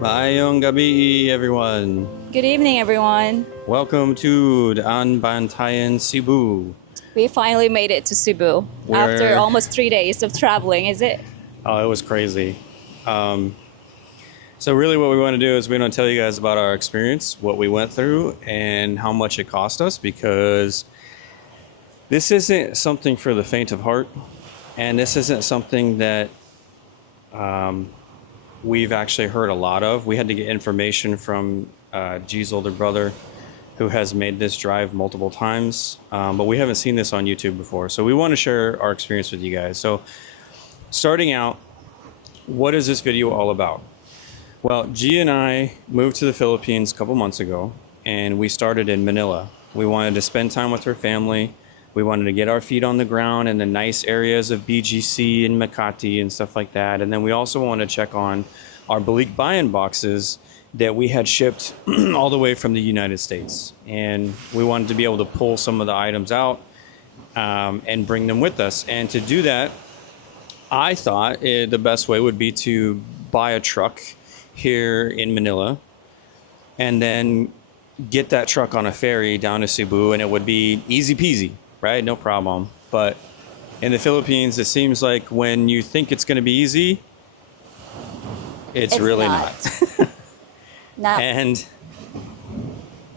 Mayong gabi, everyone. Good evening, everyone. Welcome to the Bantayan, Cebu, We finally made it to Cebu after where almost 3 days of traveling, is it? oh, it was crazy. Um, so really, what we want to do is we want to tell you guys about our experience, what we went through, and how much it cost us. Because this isn't something for the faint of heart, and this isn't something that we've actually heard a lot of. We had to get information from G's older brother, who has made this drive multiple times, but we haven't seen this on YouTube before. So we want to share our experience with you guys. So starting out, what is this video all about? Well, G and I moved to the Philippines a couple months ago, and we started in Manila. We wanted to spend time with our family. We wanted to get our feet on the ground in the nice areas of BGC and Makati and stuff like that. And then we also wanted to check on our Balik buy-in boxes that we had shipped all the way from the United States. And we wanted to be able to pull some of the items out and bring them with us. And to do that, I thought the best way would be to buy a truck here in Manila and then get that truck on a ferry down to Cebu, and it would be easy peasy, right? No problem. But in the Philippines, it seems like when you think it's going to be easy, it's really not. Not. And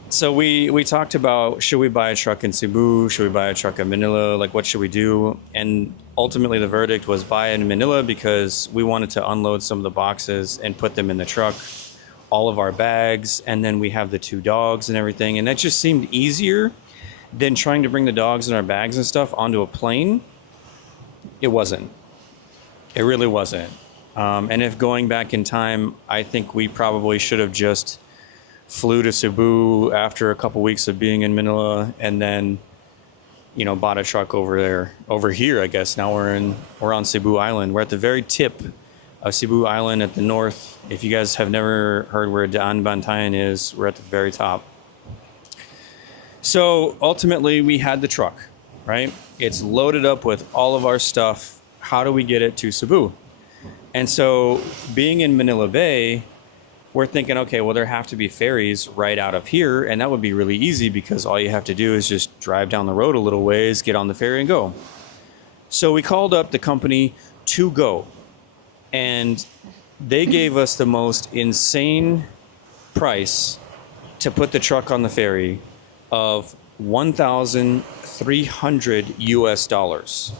so we talked about, should we buy a truck in Cebu? Should we buy a truck in Manila? Like, what should we do? And ultimately the verdict was buy in Manila, because we wanted to unload some of the boxes and put them in the truck, all of our bags, and then we have the two dogs and everything. And that just seemed easier than trying to bring the dogs and our bags and stuff onto a plane. It wasn't. It really wasn't. And if going back in time, I think we probably should have just flew to Cebu after a couple weeks of being in Manila, and then, bought a truck over here. I guess now we're on Cebu Island. We're at the very tip of Cebu Island at the north. If you guys have never heard where Daan Bantayan is, we're at the very top. So ultimately, we had the truck, right? It's loaded up with all of our stuff. How do we get it to Cebu? And so being in Manila Bay, we're thinking, okay, well, there have to be ferries right out of here, and that would be really easy because all you have to do is just drive down the road a little ways, get on the ferry, and go. So we called up the company To Go, and they gave us the most insane price to put the truck on the ferry of $1,300 US.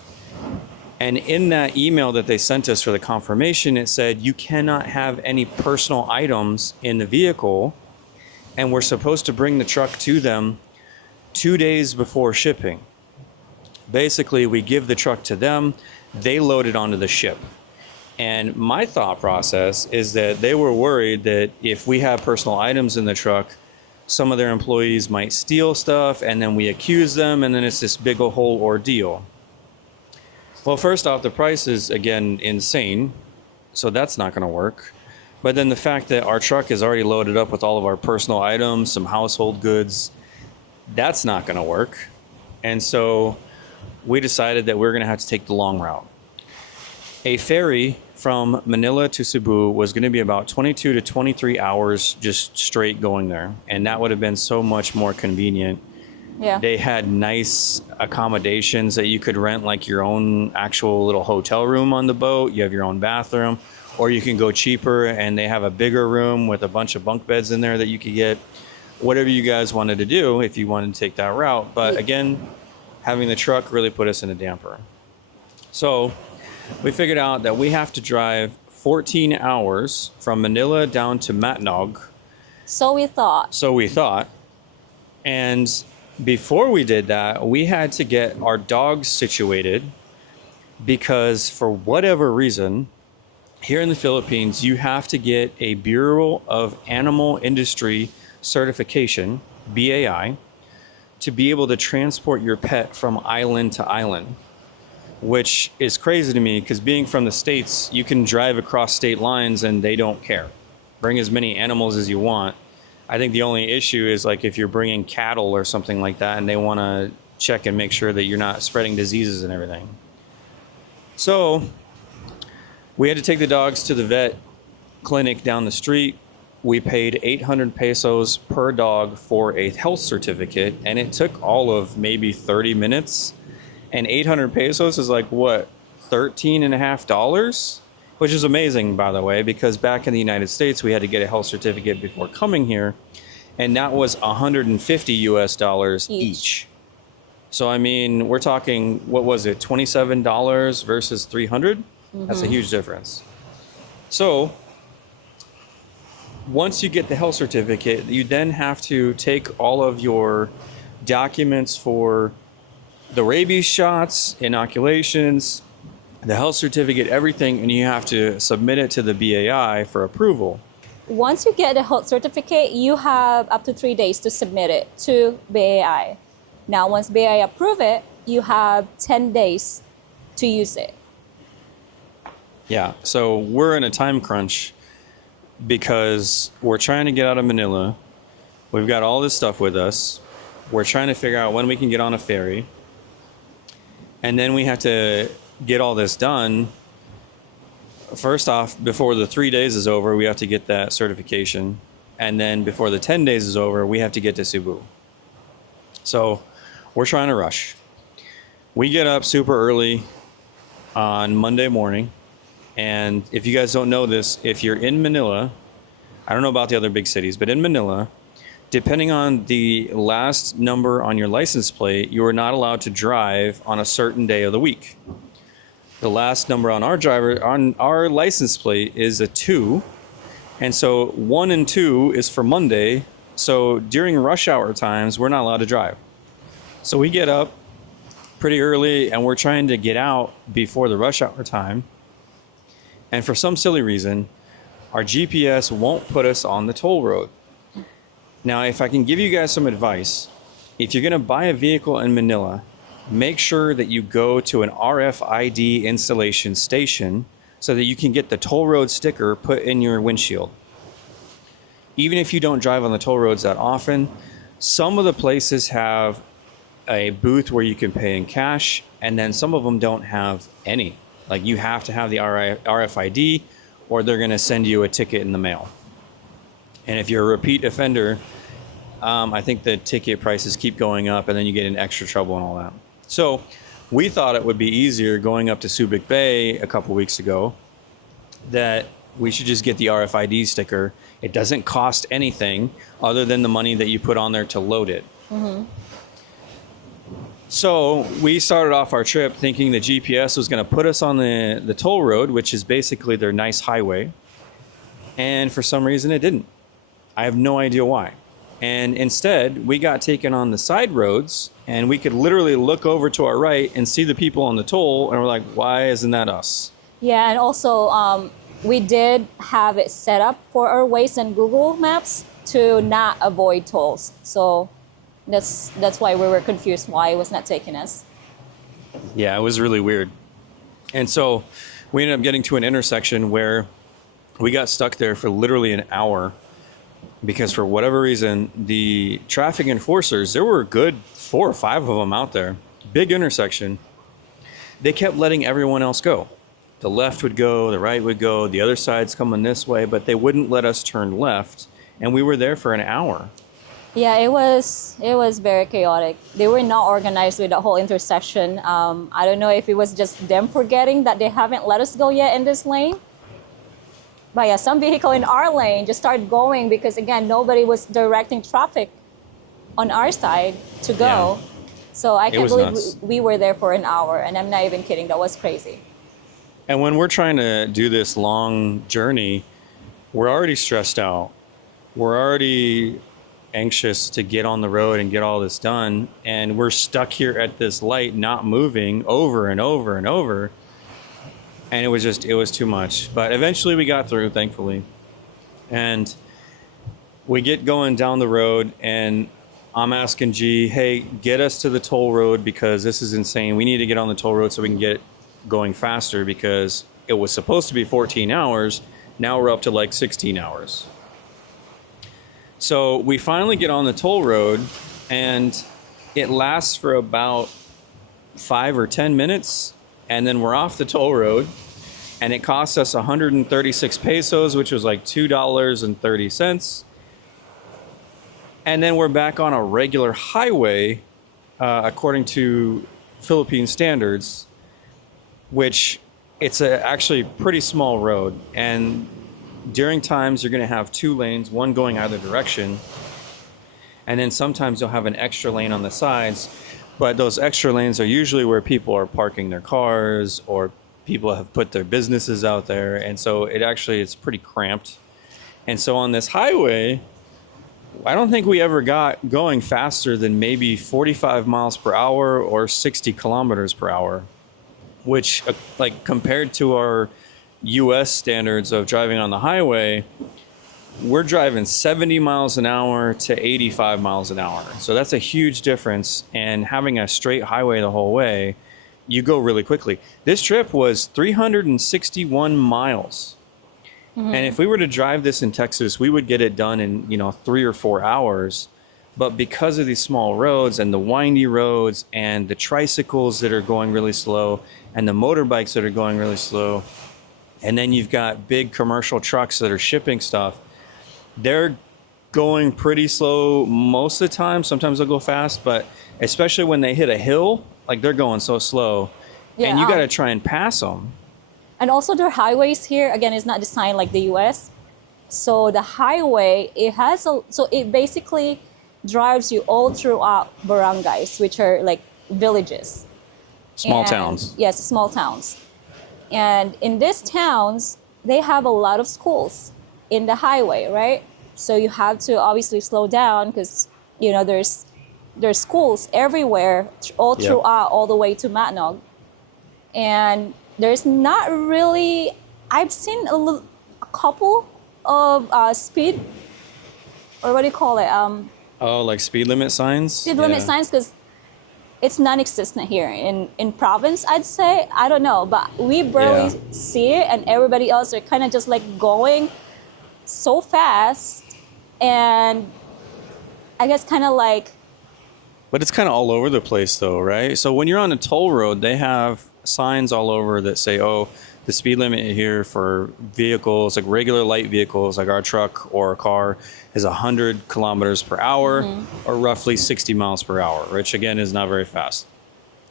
And in that email that they sent us for the confirmation, it said you cannot have any personal items in the vehicle, and we're supposed to bring the truck to them 2 days before shipping. Basically, we give the truck to them, they load it onto the ship. And my thought process is that they were worried that if we have personal items in the truck, some of their employees might steal stuff, and then we accuse them, and then it's this big whole ordeal. Well, first off, the price is, again, insane, so that's not going to work. But then the fact that our truck is already loaded up with all of our personal items, some household goods, that's not going to work. And so we decided that we're going to have to take the long route. A ferry from Manila to Cebu was going to be about 22 to 23 hours just straight going there, and that would have been so much more convenient. Yeah. They had nice accommodations that you could rent, like your own actual little hotel room on the boat. You have your own bathroom, or you can go cheaper and they have a bigger room with a bunch of bunk beds in there that you could get. Whatever you guys wanted to do if you wanted to take that route. But again, having the truck really put us in a damper. So we figured out that we have to drive 14 hours from Manila down to Matnog. So we thought. And before we did that, we had to get our dogs situated, because for whatever reason, here in the Philippines, you have to get a Bureau of Animal Industry certification, BAI, to be able to transport your pet from island to island, which is crazy to me because being from the States, you can drive across state lines and they don't care. Bring as many animals as you want. I think the only issue is like if you're bringing cattle or something like that and they want to check and make sure that you're not spreading diseases and everything. So we had to take the dogs to the vet clinic down the street. we paid 800 pesos per dog for a health certificate, and it took all of maybe 30 minutes. And 800 pesos is like, what, $13.50? Which is amazing, by the way, because back in the United States, we had to get a health certificate before coming here, and that was $150 each. So, I mean, we're talking, what was it, $27 versus $300? That's a huge difference. So, once you get the health certificate, you then have to take all of your documents for the rabies shots, inoculations, the health certificate, everything, and you have to submit it to the BAI for approval. Once you get the health certificate, you have up to 3 days to submit it to BAI. Now, once BAI approve it, you have 10 days to use it. Yeah, so we're in a time crunch because we're trying to get out of Manila. We've got all this stuff with us. We're trying to figure out when we can get on a ferry. And then we have to get all this done. First off, before the 3 days is over, we have to get that certification. And then before the 10 days is over, we have to get to Cebu. So we're trying to rush. We get up super early on Monday morning. And if you guys don't know this, if you're in Manila, I don't know about the other big cities, but in Manila, depending on the last number on your license plate, you are not allowed to drive on a certain day of the week. The last number on our license plate is a 2. And so 1 and 2 is for Monday. So during rush hour times, we're not allowed to drive. So we get up pretty early and we're trying to get out before the rush hour time. And for some silly reason, our GPS won't put us on the toll road. Now, if I can give you guys some advice, if you're going to buy a vehicle in Manila, make sure that you go to an RFID installation station so that you can get the toll road sticker put in your windshield. Even if you don't drive on the toll roads that often, some of the places have a booth where you can pay in cash, and then some of them don't have any. Like, you have to have the RFID or they're going to send you a ticket in the mail. And if you're a repeat offender, I think the ticket prices keep going up and then you get in extra trouble and all that. So we thought it would be easier going up to Subic Bay a couple weeks ago that we should just get the RFID sticker. It doesn't cost anything other than the money that you put on there to load it. Mm-hmm. So we started off our trip thinking the GPS was going to put us on the toll road, which is basically their nice highway. And for some reason it didn't. I have no idea why. And instead, we got taken on the side roads, and we could literally look over to our right and see the people on the toll, and we're like, why isn't that us? Yeah, and also we did have it set up for our Waze and Google Maps to not avoid tolls. So that's why we were confused why it was not taking us. Yeah, it was really weird. And so we ended up getting to an intersection where we got stuck there for literally an hour because for whatever reason, the traffic enforcers, there were a good 4 or 5 of them out there, big intersection. They kept letting everyone else go. The left would go, the right would go, the other side's coming this way, but they wouldn't let us turn left. And we were there for an hour. Yeah, it was very chaotic. They were not organized with the whole intersection. I don't know if it was just them forgetting that they haven't let us go yet in this lane. But yeah, some vehicle in our lane just started going because, again, nobody was directing traffic on our side to go. Yeah. So I can't believe we were there for an hour, and I'm not even kidding. That was crazy. And when we're trying to do this long journey, we're already stressed out. We're already anxious to get on the road and get all this done, and we're stuck here at this light not moving over and over and over, and it was too much. But eventually we got through, thankfully, and we get going down the road, and I'm asking G, hey, get us to the toll road because this is insane. We need to get on the toll road so we can get going faster because it was supposed to be 14 hours. Now we're up to like 16 hours. So we finally get on the toll road, and it lasts for about 5 or 10 minutes, and then we're off the toll road, and it cost us 136 pesos, which was like $2.30. And then we're back on a regular highway, according to Philippine standards, which it's actually pretty small road. And during times you're going to have two lanes, one going either direction. And then sometimes you'll have an extra lane on the sides. But those extra lanes are usually where people are parking their cars or people have put their businesses out there. And so it's pretty cramped. And so on this highway, I don't think we ever got going faster than maybe 45 miles per hour or 60 kilometers per hour, which, like, compared to our US standards of driving on the highway, we're driving 70 miles an hour to 85 miles an hour. So that's a huge difference. And having a straight highway the whole way, you go really quickly. This trip was 361 miles. Mm-hmm. And if we were to drive this in Texas, we would get it done in, 3 or 4 hours. But because of these small roads and the windy roads and the tricycles that are going really slow and the motorbikes that are going really slow, and then you've got big commercial trucks that are shipping stuff, they're going pretty slow most of the time. Sometimes they'll go fast, but especially when they hit a hill, like, they're going so slow. Yeah, and you got to try and pass them. And also their highways here, again, is not designed like the US. So the highway, it basically drives you all throughout barangays, which are like villages. Small towns. Yes, small towns. And in these towns, they have a lot of schools in the highway, right? So you have to obviously slow down because, there's schools everywhere, all throughout, all the way to Matnog. And there's not really, I've seen a couple of speed, or what do you call it? Like speed limit signs? Speed limit signs, because it's non-existent here in province, I'd say. I don't know, but we barely see it, and everybody else are kind of just like going so fast, and I guess kind of like... But it's kind of all over the place though, right? So when you're on a toll road, they have signs all over that say, the speed limit here for vehicles, like regular light vehicles, like our truck or a car, is 100 kilometers per hour, or roughly 60 miles per hour, which again is not very fast.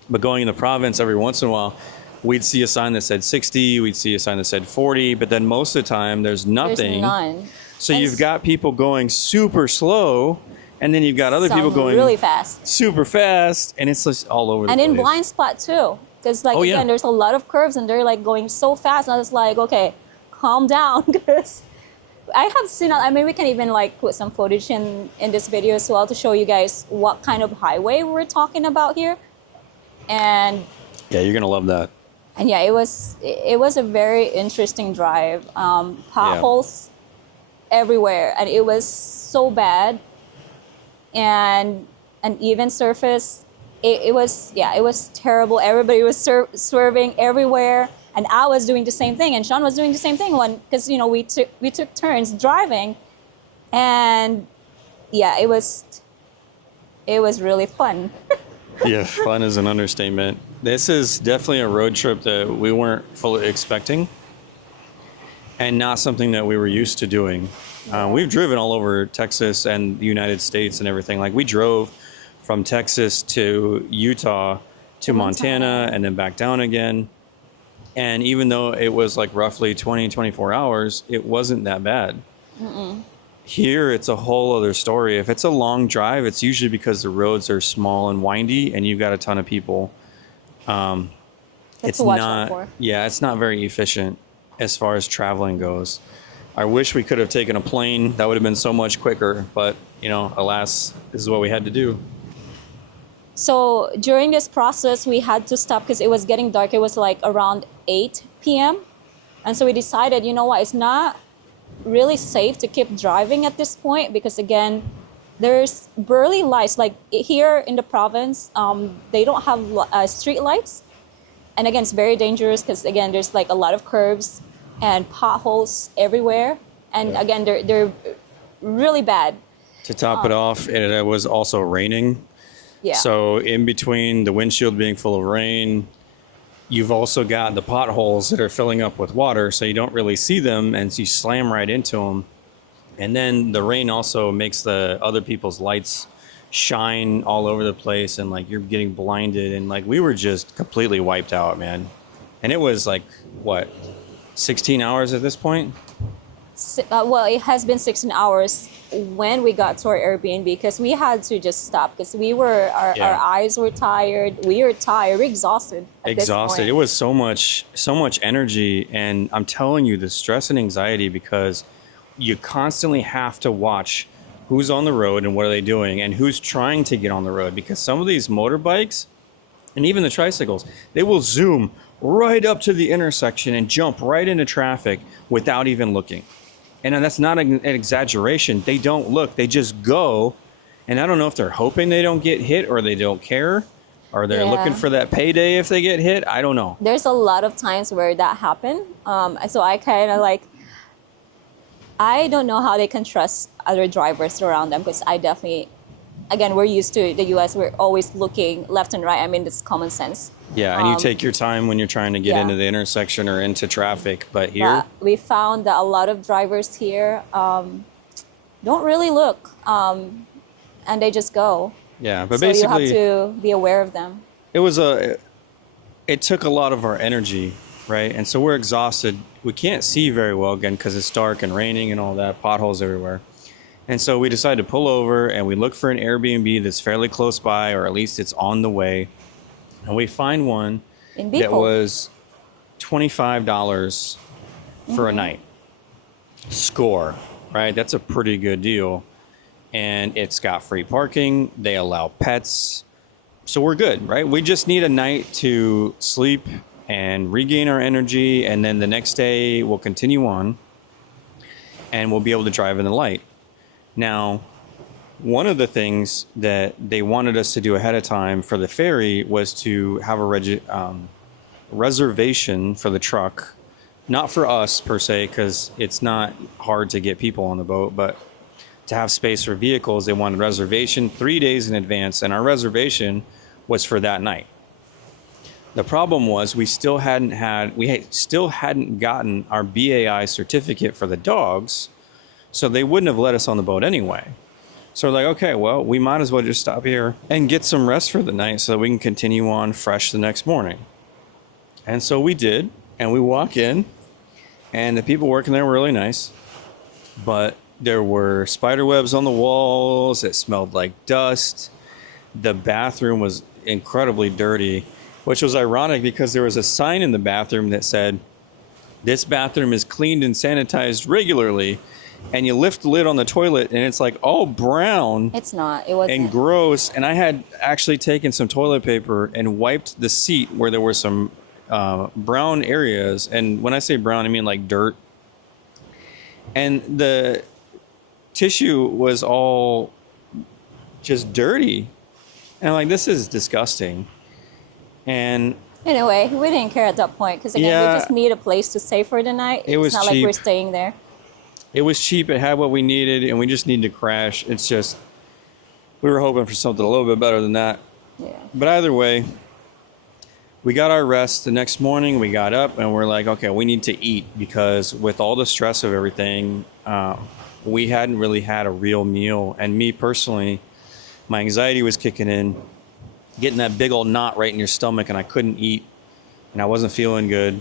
But going in the province, every once in a while, we'd see a sign that said 60, we'd see a sign that said 40, but then most of the time there's nothing. There's none. So you've got people going super slow, and then you've got other people going really fast, super fast, and it's just all over the place. And in blind spot too. Because, again, there's a lot of curves and they're like going so fast. And I was like, okay, calm down. Because I have seen, we can even like put some footage in this video as well to show you guys what kind of highway we're talking about here. And yeah, you're going to love that. And yeah, it was a very interesting drive. Potholes everywhere. And it was so bad. And an even surface. It was terrible. Everybody was swerving everywhere, and I was doing the same thing, and Sean was doing the same thing because we took turns driving, and yeah, it was really fun. Yeah, fun is an understatement. This is definitely a road trip that we weren't fully expecting, and not something that we were used to doing. We've driven all over Texas and the United States and everything. Like, we drove from Texas to Utah to Montana and then back down again. And even though it was like roughly 24 hours, it wasn't that bad. Here, it's a whole other story. If it's a long drive, it's usually because the roads are small and windy and you've got a ton of people. It's not very efficient as far as traveling goes. I wish we could have taken a plane. That would have been so much quicker. But, alas, this is what we had to do. So during this process, we had to stop because it was getting dark. It was like around 8 p.m. And so we decided, it's not really safe to keep driving at this point because, again, there's barely lights. Like here in the province, they don't have street lights. And again, it's very dangerous because, again, there's like a lot of curves and potholes everywhere. And again, they're really bad. To top it off, it was also raining. Yeah. So in between the windshield being full of rain, you've also got the potholes that are filling up with water, so you don't really see them, and so you slam right into them. And then the rain also makes the other people's lights shine all over the place, and like you're getting blinded, and like we were just completely wiped out, man. And it was like what, 16 hours at this point? Well, it has been 16 hours when we got to our Airbnb because we had to just stop because our eyes were tired. We were tired, we're exhausted. Exhausted. It was so much energy, and I'm telling you, the stress and anxiety, because you constantly have to watch who's on the road and what are they doing and who's trying to get on the road, because some of these motorbikes and even the tricycles, they will zoom right up to the intersection and jump right into traffic without even looking. And that's not an exaggeration. They don't look, they just go. And I don't know if they're hoping they don't get hit, or they don't care, or they're looking for that payday if they get hit. I don't know. There's a lot of times where that happened. So I kind of like, I don't know how they can trust other drivers around them, because I definitely, again, we're used to the US, we're always looking left and right. I mean, it's common sense. Yeah, and you take your time when you're trying to get into the intersection or into traffic. But here, we found that a lot of drivers here don't really look, and they just go. Yeah, but so basically, you have to be aware of them. It took a lot of our energy, right? And so we're exhausted. We can't see very well again because it's dark and raining and all that, potholes everywhere. And so we decided to pull over and we look for an Airbnb that's fairly close by, or at least it's on the way. And we find one that was $25 for a night. Score, right? That's a pretty good deal. And it's got free parking. They allow pets. So we're good, right? We just need a night to sleep and regain our energy. And then the next day we'll continue on and we'll be able to drive in the light. Now, one of the things that they wanted us to do ahead of time for the ferry was to have a reservation for the truck. Not for us per se, because it's not hard to get people on the boat, but to have space for vehicles, they wanted reservation 3 days in advance, and our reservation was for that night. The problem was we still hadn't gotten our BAI certificate for the dogs, so they wouldn't have let us on the boat anyway. So we're like, okay, well, we might as well just stop here and get some rest for the night so that we can continue on fresh the next morning. And so we did, and we walk in, and the people working there were really nice, but there were spider webs on the walls. It smelled like dust. The bathroom was incredibly dirty, which was ironic because there was a sign in the bathroom that said, "This bathroom is cleaned and sanitized regularly." And you lift the lid on the toilet and it's like all brown. It's not. It wasn't. And gross. And I had actually taken some toilet paper and wiped the seat where there were some brown areas. And when I say brown, I mean like dirt. And the tissue was all just dirty. And I'm like, this is disgusting. And anyway, we didn't care at that point because again, we just need a place to stay for the night. It's not cheap. Like we're staying there. It was cheap. It had what we needed, and we just need to crash. It's just, we were hoping for something a little bit better than that. Yeah. But either way, we got our rest. The next morning, we got up, and we're like, okay, we need to eat, because with all the stress of everything, we hadn't really had a real meal. And me personally, my anxiety was kicking in, getting that big old knot right in your stomach, and I couldn't eat, and I wasn't feeling good.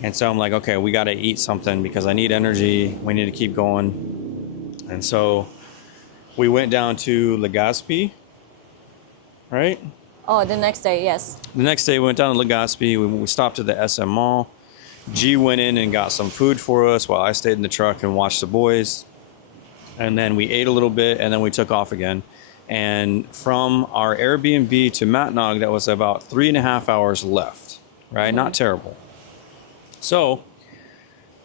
And so I'm like, okay, we got to eat something because I need energy. We need to keep going. And so we went down to Legazpi, right? Oh, the next day, yes. The next day we went down to Legazpi. We stopped at the SM Mall. G went in and got some food for us while I stayed in the truck and watched the boys. And then we ate a little bit, and then we took off again. And from our Airbnb to Matnog, that was about 3.5 hours left, right? Mm-hmm. Not terrible. So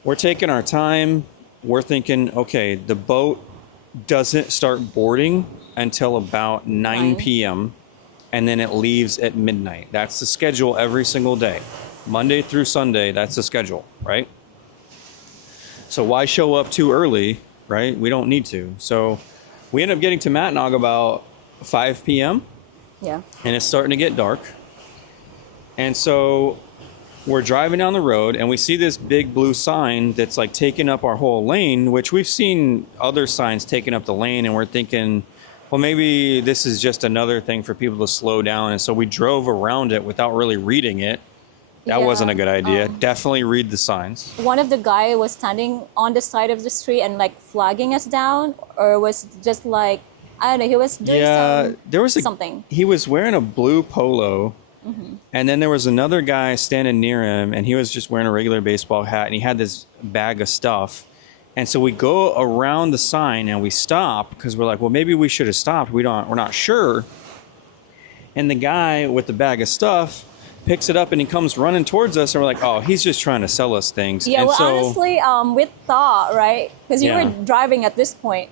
we're taking our time. We're thinking, okay, the boat doesn't start boarding until about 9 p.m. and then it leaves at midnight. That's the schedule every single day. Monday through Sunday, that's the schedule, right? So why show up too early, right? We don't need to. So we end up getting to Matnog about 5 p.m. Yeah. And it's starting to get dark. And so we're driving down the road and we see this big blue sign that's like taking up our whole lane, which we've seen other signs taking up the lane, and we're thinking, well, maybe this is just another thing for people to slow down. And so we drove around it without really reading it. That wasn't a good idea. Definitely read the signs. One of the guy was standing on the side of the street and like flagging us down, or was just like, I don't know, he was doing something. He was wearing a blue polo, and then there was another guy standing near him, and he was just wearing a regular baseball hat, and he had this bag of stuff. And so we go around the sign and we stop because we're like, well, maybe we should have stopped. We're not sure. And the guy with the bag of stuff picks it up and he comes running towards us, and we're like, oh, he's just trying to sell us things. Yeah, and well, honestly, we thought, right? Because you were driving at this point.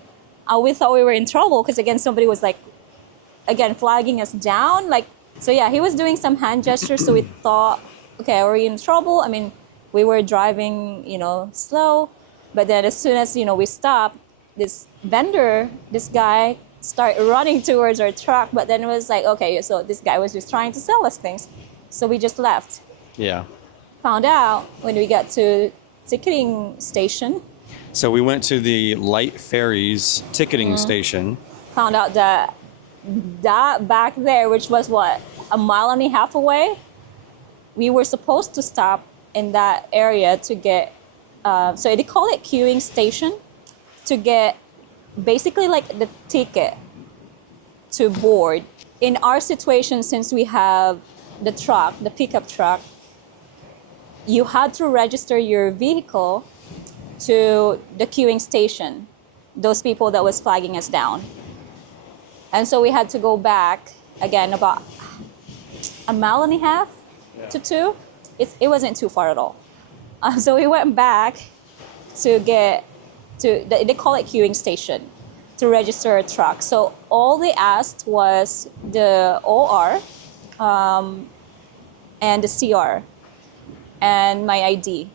We thought we were in trouble because, again, somebody was like, again, flagging us down. Like, so yeah, he was doing some hand gestures. So we thought, okay, are we in trouble? I mean, we were driving, slow. But then as soon as, we stopped, this guy started running towards our truck. But then it was like, okay, so this guy was just trying to sell us things. So we just left. Yeah. Found out when we got to ticketing station. So we went to the Light Ferries ticketing station. Found out that back there, which was a mile and a half away, we were supposed to stop in that area to get, so they call it queuing station, to get basically like the ticket to board. In our situation, since we have the pickup truck, you had to register your vehicle to the queuing station, those people that was flagging us down. And so we had to go back again about a mile and a half to 2. It wasn't too far at all. So we went back to get to, they call it queuing station, to register a truck. So all they asked was the OR, and the CR and my ID.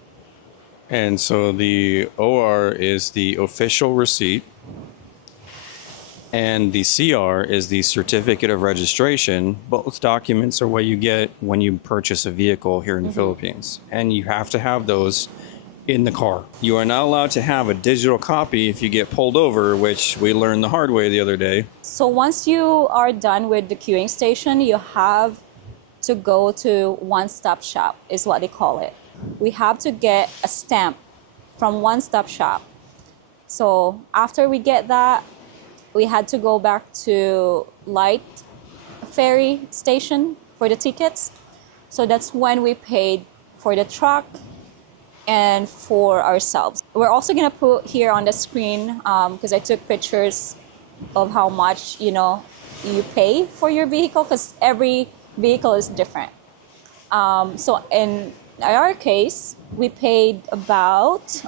And so the OR is the official receipt, and the CR is the certificate of registration. Both documents are what you get when you purchase a vehicle here in the Philippines. And you have to have those in the car. You are not allowed to have a digital copy if you get pulled over, which we learned the hard way the other day. So once you are done with the queuing station, you have to go to one-stop shop, is what they call it. We have to get a stamp from one-stop shop. So after we get that, we had to go back to Light Ferry station for the tickets. So that's when we paid for the truck and for ourselves. We're also gonna put here on the screen, because I took pictures of how much you pay for your vehicle, because every vehicle is different. So in our case, we paid about,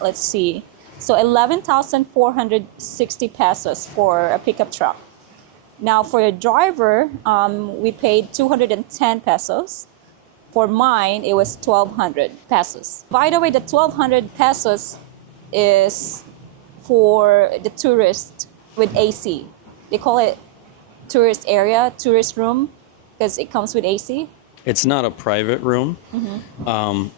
so 11,460 pesos for a pickup truck. Now for a driver, we paid 210 pesos. For mine, it was 1,200 pesos. By the way, the 1,200 pesos is for the tourist with AC. They call it tourist area, tourist room, because it comes with AC. It's not a private room,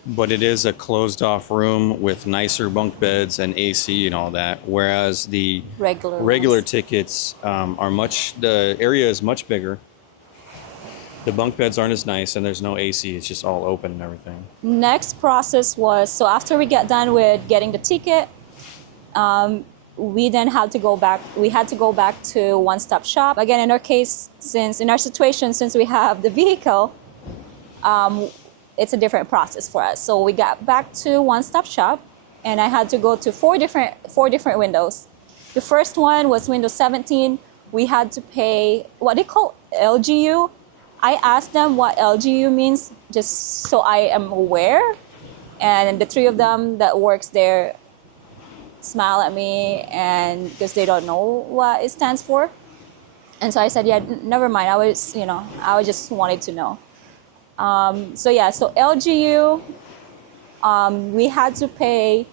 but it is a closed off room with nicer bunk beds and AC and all that. Whereas the regular tickets the area is much bigger. The bunk beds aren't as nice, and there's no AC. It's just all open and everything. Next process was, so after we got done with getting the ticket, we then had to go back. We had to go back to one-stop shop. Again, in our case, in our situation, since we have the vehicle, it's a different process for us. So we got back to one-stop shop, and I had to go to four different windows. The first one was window 17. We had to pay what they call LGU. I asked them what LGU means, just so I am aware. And the three of them that works there smile at me, and because they don't know what it stands for. And so I said, yeah, never mind. I just wanted to know. So LGU, we had to pay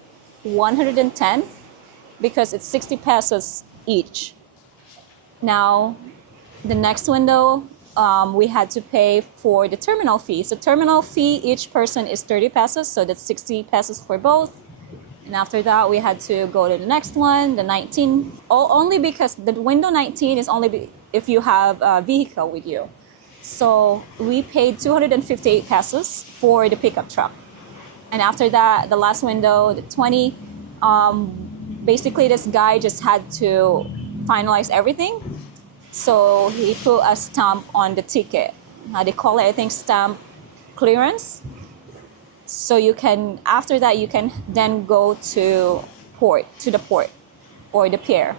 110 because it's 60 pesos each. Now, the next window, we had to pay for the terminal fee. So terminal fee, each person is 30 pesos, so that's 60 pesos for both. And after that, we had to go to the next one, the 19. Only because the window 19 is only if you have a vehicle with you. So we paid 258 pesos for the pickup truck. And after that, the last window, the 20, basically this guy just had to finalize everything. So he put a stamp on the ticket. They call it, I think, stamp clearance. So you can, after that, you can then go to the port or the pier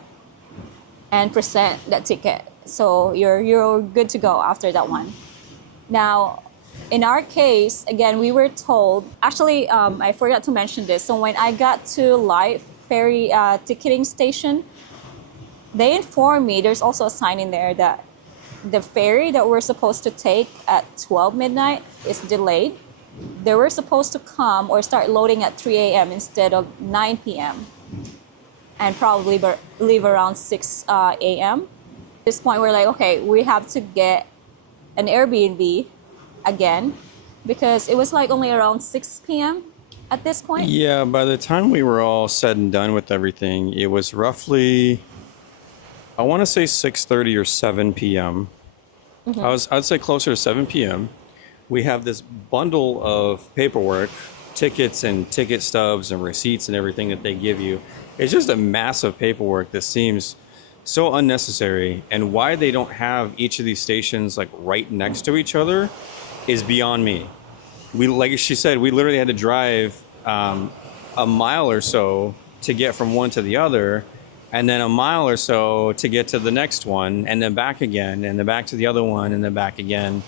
and present that ticket. So you're good to go after that one. Now, in our case, again, we were told, actually, I forgot to mention this. So when I got to Life Ferry ticketing station, they informed me, there's also a sign in there that the ferry that we're supposed to take at 12 midnight is delayed. They were supposed to come or start loading at 3 a.m. instead of 9 p.m. and probably leave around 6 a.m. At this point, we're like, okay, we have to get an Airbnb again because it was like only around 6 p.m. at this point. Yeah, by the time we were all said and done with everything, it was roughly, I want to say 6:30 or 7 p.m. I'd say closer to 7 p.m. We have this bundle of paperwork, tickets and ticket stubs and receipts and everything that they give you. It's just a massive paperwork that seems so unnecessary. And why they don't have each of these stations like right next to each other is beyond me. Like she said, we literally had to drive a mile or so to get from one to the other, and then a mile or so to get to the next one, and then back again, and then back to the other one, and then back again.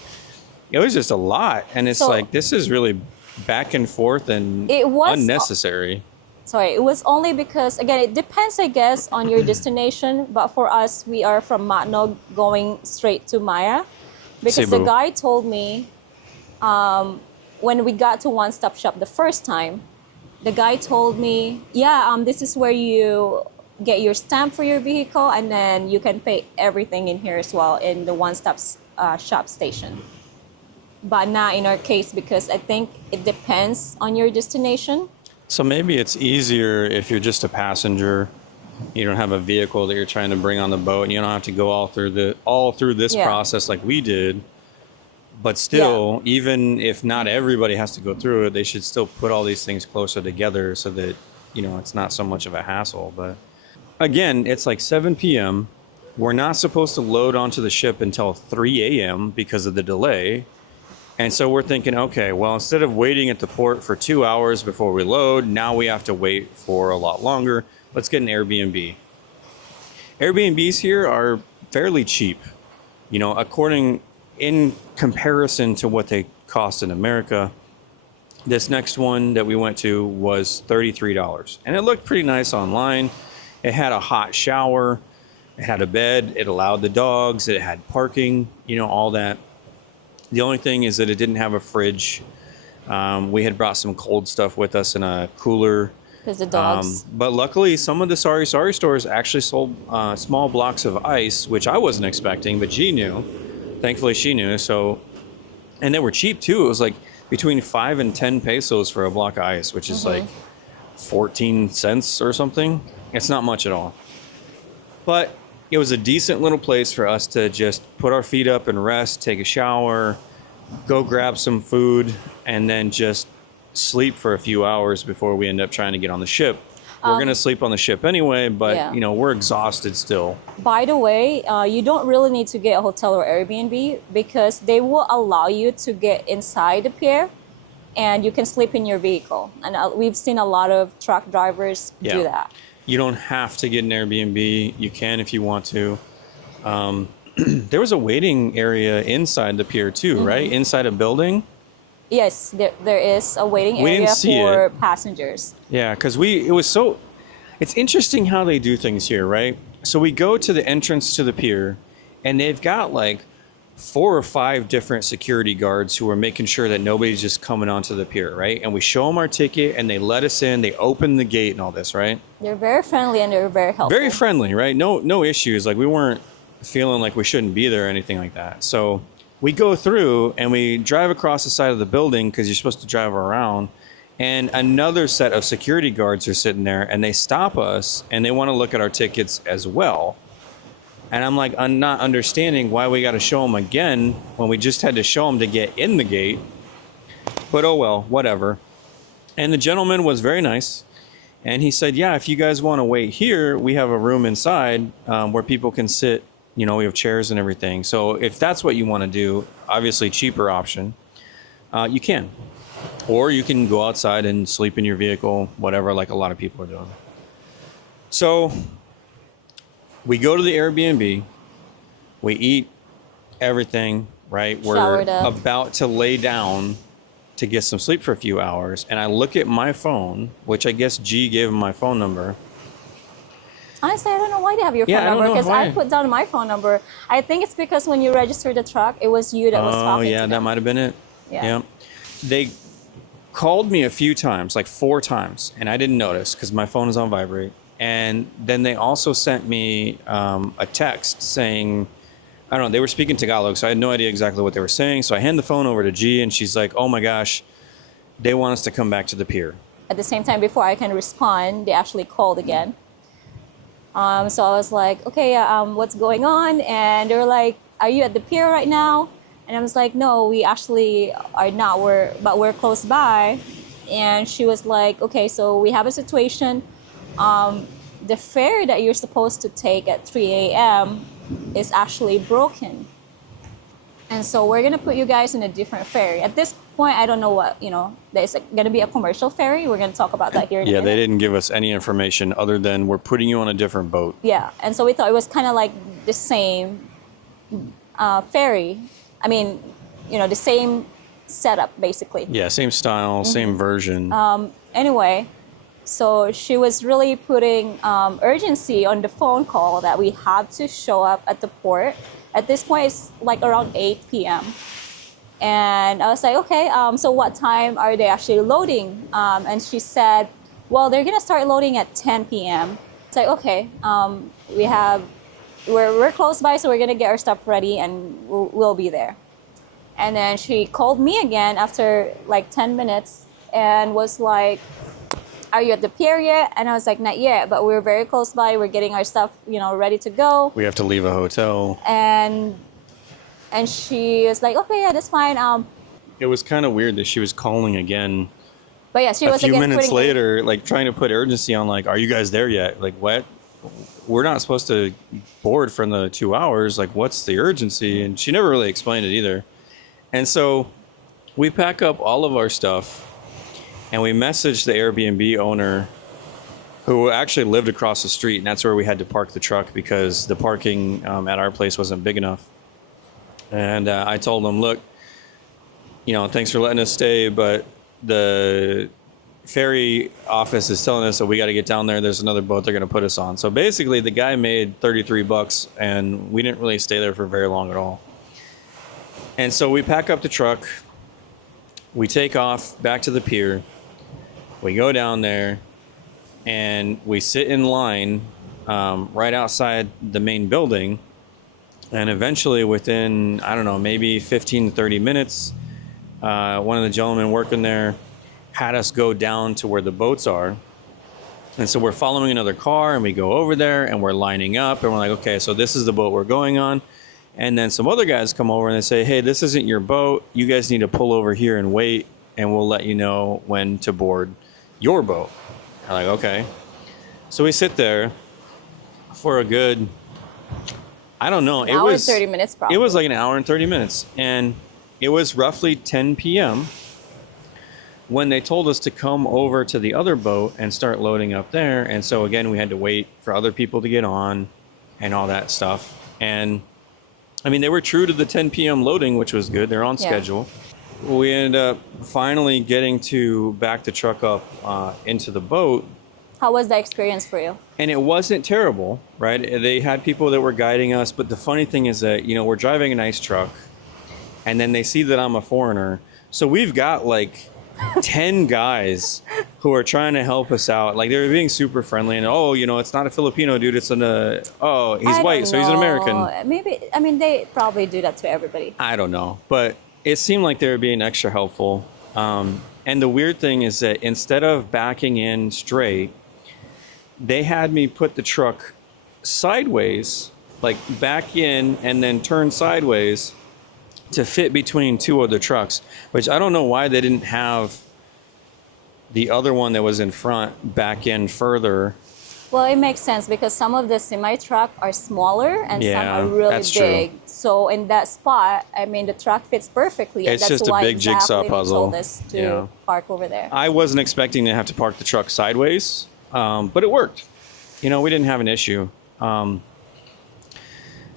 It was just a lot, and it's like, this is really back and forth and it was unnecessary. Sorry, it was only because, again, it depends, I guess, on your destination. But for us, we are from Matnog going straight to Maya. Because Cebu. the guy told me, when we got to One Stop Shop the first time, the guy told me, yeah, this is where you get your stamp for your vehicle, and then you can pay everything in here as well in the One Stop Shop station. But not in our case, because I think it depends on your destination. So maybe it's easier if you're just a passenger, you don't have a vehicle that you're trying to bring on the boat, and you don't have to go all through this process like we did. But still, even if not everybody has to go through it, they should still put all these things closer together so that, it's not so much of a hassle. But again, it's like 7 p.m. We're not supposed to load onto the ship until 3 a.m. because of the delay. And so we're thinking, okay, well, instead of waiting at the port for 2 hours before we load, now we have to wait for a lot longer. Let's get an Airbnb. Airbnbs here are fairly cheap, in comparison to what they cost in America. This next one that we went to was $33, and it looked pretty nice online. It had a hot shower, it had a bed, it allowed the dogs, it had parking, all that. The only thing is that it didn't have a fridge. We had brought some cold stuff with us in a cooler. Because the dogs. But luckily, some of the Sorry stores actually sold small blocks of ice, which I wasn't expecting, but she knew. Thankfully, she knew. So, and they were cheap too. It was like between 5 and 10 pesos for a block of ice, which is like 14 cents or something. It's not much at all. But it was a decent little place for us to just put our feet up and rest, take a shower, go grab some food, and then just sleep for a few hours before we end up trying to get on the ship. We're going to sleep on the ship anyway, but we're exhausted still. By the way, you don't really need to get a hotel or Airbnb because they will allow you to get inside the pier and you can sleep in your vehicle. And we've seen a lot of truck drivers do that. You don't have to get an Airbnb. You can if you want to. There was a waiting area inside the pier too, right? Inside a building. Yes, there is a waiting area for passengers. Yeah, because it's interesting how they do things here, right? So we go to the entrance to the pier, and they've got like 4 or 5 different security guards who are making sure that nobody's just coming onto the pier, right? And we show them our ticket, and they let us in, they open the gate and all this, right? They're very friendly and they're very helpful. Very friendly, right? No issues. Like we weren't feeling like we shouldn't be there or anything like that. So we go through and we drive across the side of the building because you're supposed to drive around. And another set of security guards are sitting there and they stop us and they want to look at our tickets as well. And I'm like, I'm not understanding why we got to show them again when we just had to show them to get in the gate. But oh well, whatever. And the gentleman was very nice. And he said, yeah, if you guys want to wait here, we have a room inside where people can sit. You know, we have chairs and everything. So if that's what you want to do, obviously cheaper option, you can. Or you can go outside and sleep in your vehicle, whatever, like a lot of people are doing. So we go to the Airbnb, we eat everything, right? We're about to lay down to get some sleep for a few hours. And I look at my phone, which I guess G gave him my phone number. Honestly, I don't know why they have your phone number, because I put down my phone number. I think it's because when you registered the truck, it was you that was talking to them. That might have been it. Yeah. They called me a few times, like 4 times, and I didn't notice because my phone is on vibrate. And then they also sent me a text saying, I don't know, they were speaking Tagalog, so I had no idea exactly what they were saying. So I hand the phone over to G, and she's like, oh my gosh, they want us to come back to the pier. At the same time, before I can respond, they actually called again. So I was like, okay, what's going on? And they were like, are you at the pier right now? And I was like, no, we actually are not. But we're close by. And she was like, okay, so we have a situation. The ferry that you're supposed to take at 3 a.m. is actually broken. And so we're going to put you guys in a different ferry. At this point, I don't know what, there's going to be a commercial ferry. We're going to talk about that here in a minute. They didn't give us any information other than we're putting you on a different boat. Yeah, and so we thought it was kind of like the same ferry. I mean, the same setup, basically. Yeah, same style, same version. Anyway, so she was really putting urgency on the phone call that we have to show up at the port. At this point, it's like around 8 p.m. And I was like, okay, so what time are they actually loading? And she said, well, they're going to start loading at 10 p.m. It's like, okay, we're close by, so we're going to get our stuff ready and we'll be there. And then she called me again after like 10 minutes and was like, are you at the pier yet? And I was like, not yet, but we're very close by. We're getting our stuff, ready to go. We have to leave a hotel. And she was like, okay, yeah, that's fine. It was kind of weird that she was calling again. But yeah, she was a few minutes later, like trying to put urgency on, like, are you guys there yet? Like, what? We're not supposed to board for another 2 hours. Like, what's the urgency? And she never really explained it either. And so we pack up all of our stuff and we messaged the Airbnb owner, who actually lived across the street. And that's where we had to park the truck because the parking at our place wasn't big enough. And I told him, look, thanks for letting us stay, but the ferry office is telling us that we got to get down there. There's another boat they're going to put us on. So basically the guy made $33 and we didn't really stay there for very long at all. And so we pack up the truck, we take off back to the pier, we go down there and we sit in line right outside the main building. And eventually within, I don't know, maybe 15 to 30 minutes, one of the gentlemen working there had us go down to where the boats are. And so we're following another car and we go over there and we're lining up and we're like, okay, so this is the boat we're going on. And then some other guys come over and they say, hey, this isn't your boat. You guys need to pull over here and wait and we'll let you know when to board your boat. I'm like, okay. So we sit there for a good, I don't know. An hour and 30 minutes probably. It was like an hour and 30 minutes. And it was roughly 10 p.m. when they told us to come over to the other boat and start loading up there. And so again, we had to wait for other people to get on and all that stuff. And I mean, they were true to the 10 p.m. loading, which was good. They're on schedule. We ended up finally getting to back the truck up into the boat. How was that experience for you? And it wasn't terrible, right? They had people that were guiding us. But the funny thing is that, we're driving a nice truck and then they see that I'm a foreigner. So we've got like 10 guys who are trying to help us out. Like, they were being super friendly, and oh, you know, it's not a Filipino dude, it's oh, he's I white, don't so he's an American. know. Maybe, I mean, they probably do that to everybody. I don't know, but it seemed like they were being extra helpful. And the weird thing is that instead of backing in straight, they had me put the truck sideways, like back in and then turn sideways to fit between two other trucks, which I don't know why they didn't have the other one that was in front back in further. Well, it makes sense because some of the semi truck are smaller and some Yeah, are really that's true. big. So in that spot, I mean, the truck fits perfectly. And It's that's just a why big jigsaw exactly they puzzle. told us to Yeah. park over there. I wasn't expecting to have to park the truck sideways, but it worked. You know, we didn't have an issue.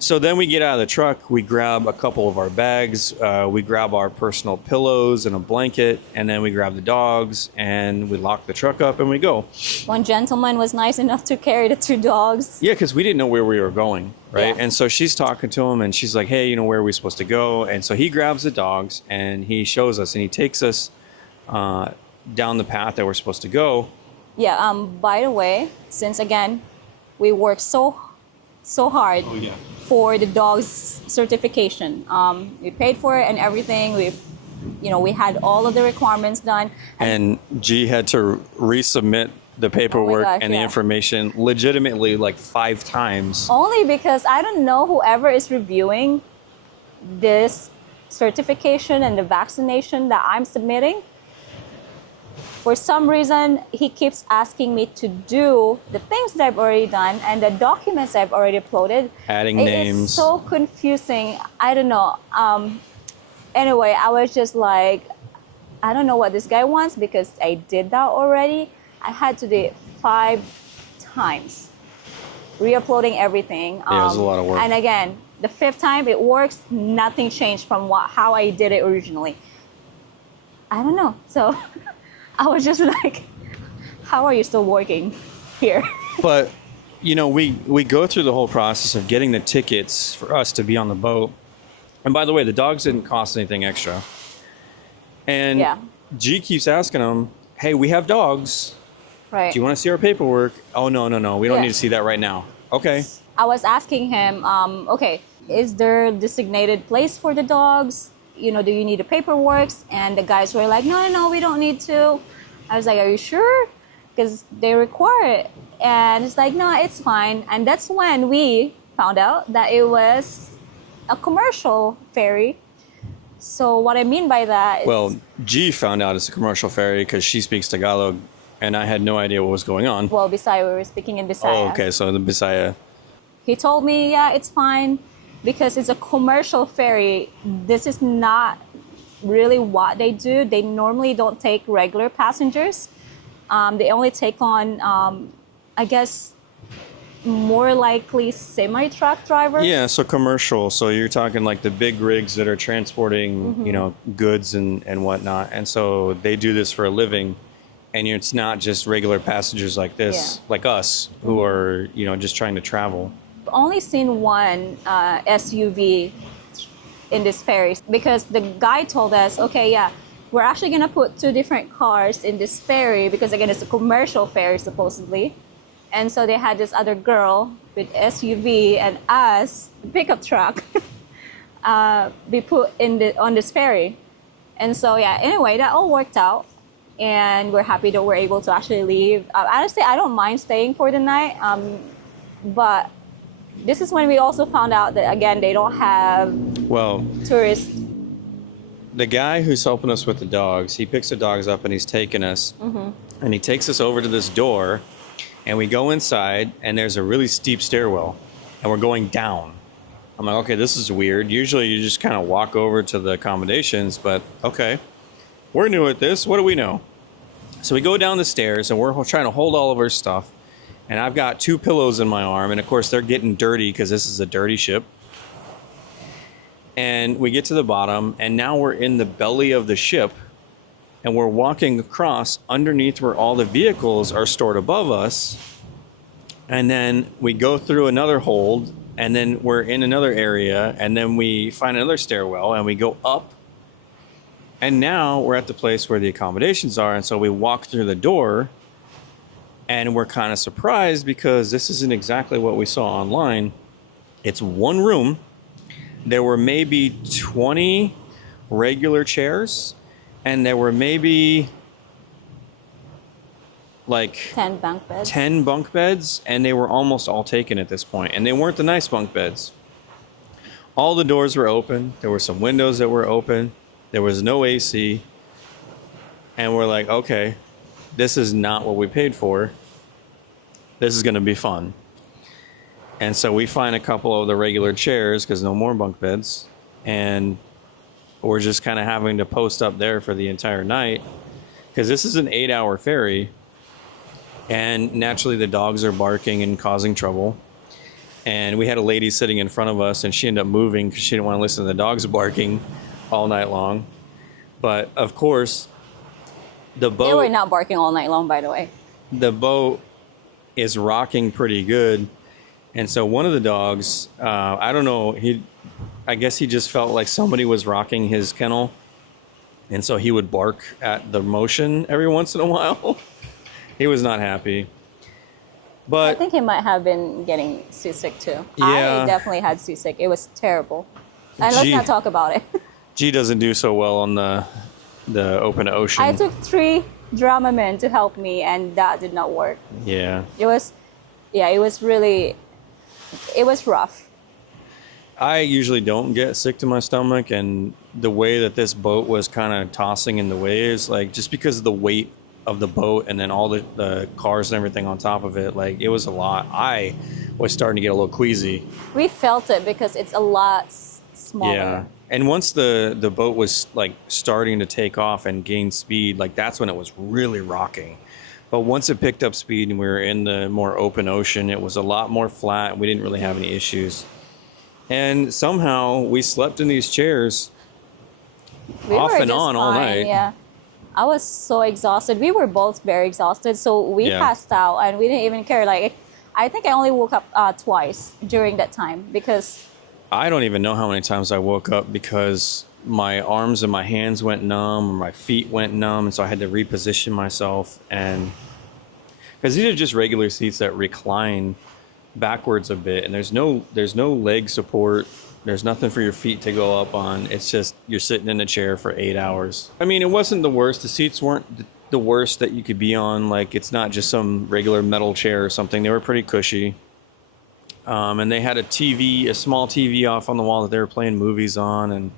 So then we get out of the truck, we grab a couple of our bags, we grab our personal pillows and a blanket, and then we grab the dogs and we lock the truck up and we go. One gentleman was nice enough to carry the two dogs. Yeah, because we didn't know where we were going, right? Yeah. And so she's talking to him and she's like, hey, you know, where are we supposed to go? And so he grabs the dogs and he shows us and he takes us down the path that we're supposed to go. Yeah, by the way, since again, we worked so hard for the dog's certification. We paid for it and everything. We had all of the requirements done. And G had to resubmit the paperwork gosh, and the yeah. information legitimately like 5 times. Only because I don't know whoever is reviewing this certification and the vaccination that I'm submitting. For some reason, he keeps asking me to do the things that I've already done and the documents I've already uploaded. Adding It names. is so confusing. I don't know. Anyway, I was just like, I don't know what this guy wants because I did that already. I had to do it 5 times, re-uploading everything. Yeah, it was a lot of work. And again, the 5th time it works. Nothing changed from how I did it originally. I don't know. So I was just like, how are you still working here? But, you know, we go through the whole process of getting the tickets for us to be on the boat. And by the way, the dogs didn't cost anything extra. And Yeah. G keeps asking them, hey, we have dogs. Right. Do you want to see our paperwork? Oh, no. We don't Yeah. need to see that right now. Okay. I was asking him, okay, is there a designated place for the dogs? You know, do you need the paperwork? And the guys were like, no, we don't need to. I was like, are you sure? Because they require it. And it's like, no, it's fine. And that's when we found out that it was a commercial ferry. So what I mean by that is... Well, G found out it's a commercial ferry because she speaks Tagalog, and I had no idea what was going on. Well, Bisaya, we were speaking in Bisaya. Oh, okay. So the Bisaya. He told me, yeah, it's fine because it's a commercial ferry. This is not really what they do. They normally don't take regular passengers. They only take on, I guess, more likely semi-truck drivers. Yeah, so commercial. So you're talking like the big rigs that are transporting, you know, goods and whatnot. And so they do this for a living. And it's not just regular passengers like this, Yeah. like us, who are, you know, just trying to travel. Only seen one SUV in this ferry because the guy told us, okay, yeah, we're actually gonna put 2 different cars in this ferry because again, it's a commercial ferry supposedly. And so they had this other girl with SUV and us, pickup truck, be put on this ferry. And so yeah, anyway, that all worked out. And we're happy that we're able to actually leave. Honestly, I don't mind staying for the night. But this is when we also found out that, again, they don't have Well, tourists. the guy who's helping us with the dogs, he picks the dogs up and he's taking us. And he takes us over to this door. And we go inside, and there's a really steep stairwell. And we're going down. I'm like, okay, this is weird. Usually you just kind of walk over to the accommodations, but okay. We're new at this. What do we know? So we go down the stairs, and we're trying to hold all of our stuff. And I've got 2 pillows in my arm, and of course they're getting dirty because this is a dirty ship. And we get to the bottom, and now we're in the belly of the ship, and we're walking across underneath where all the vehicles are stored above us. And then we go through another hold, and then we're in another area, and then we find another stairwell, and we go up. And now we're at the place where the accommodations are. And so we walk through the door and we're kind of surprised because this isn't exactly what we saw online. It's one room. There were maybe 20 regular chairs, and there were maybe like 10 bunk beds. 10 bunk beds, and they were almost all taken at this point. And they weren't the nice bunk beds. All the doors were open. There were some windows that were open. There was no AC. And we're like, okay, this is not what we paid for. This is going to be fun. And so we find a couple of the regular chairs because no more bunk beds. And we're just kind of having to post up there for the entire night because this is an 8-hour ferry. And naturally the dogs are barking and causing trouble. And we had a lady sitting in front of us and she ended up moving because she didn't want to listen to the dogs barking all night long. But of course, the boat... They were not barking all night long, by the way. The boat is rocking pretty good. And so one of the dogs, I don't know, I guess he just felt like somebody was rocking his kennel. And so he would bark at the motion every once in a while. He was not happy. But I think he might have been getting seasick too. Yeah. I definitely had seasick. It was terrible. And let's not talk about it. G doesn't do so well on the open ocean. I took 3 drama men to help me, and that did not work. Yeah. It was rough. I usually don't get sick to my stomach, and the way that this boat was kind of tossing in the waves, like just because of the weight of the boat and then all the cars and everything on top of it, like it was a lot. I was starting to get a little queasy. We felt it because it's a lot smaller. Yeah. And once the boat was like starting to take off and gain speed, like that's when it was really rocking. But once it picked up speed and we were in the more open ocean, it was a lot more flat. We didn't really have any issues. And somehow we slept in these chairs off and on all night. Yeah. I was so exhausted. We were both very exhausted. So we passed out and we didn't even care. Like, I think I only woke up twice during that time because... I don't even know how many times I woke up because my arms and my hands went numb, or my feet went numb, and so I had to reposition myself. And because these are just regular seats that recline backwards a bit, and there's no leg support. There's nothing for your feet to go up on. It's just you're sitting in a chair for 8 hours. I mean, it wasn't the worst. The seats weren't the worst that you could be on. Like, it's not just some regular metal chair or something. They were pretty cushy. And they had a small TV off on the wall that they were playing movies on. And